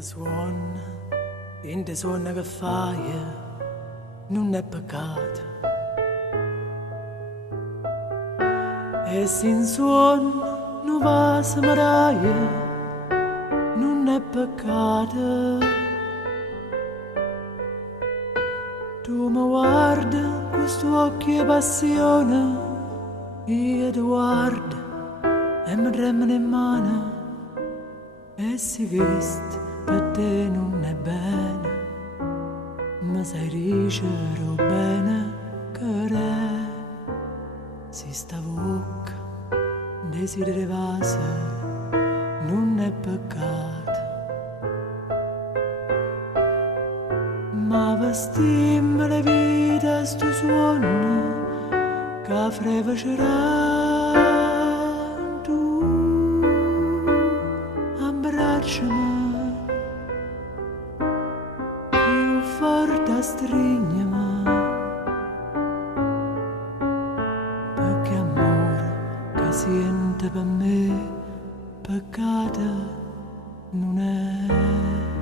suona, in te suona che fai, non è peccato. E se in suono non va a samaraia, non è peccato. Tu mi guardi con questo occhio di passione, io ti guardo e mi tremano in mano. E se questo per te non è bene, ma sai dicere bene che re si sta bocca desideri vase non è peccato. Ma vestimmi le vita sto suono che frevacerà tu, abbracciami più forte, strignimi, perché amore che sente per me peccato non è.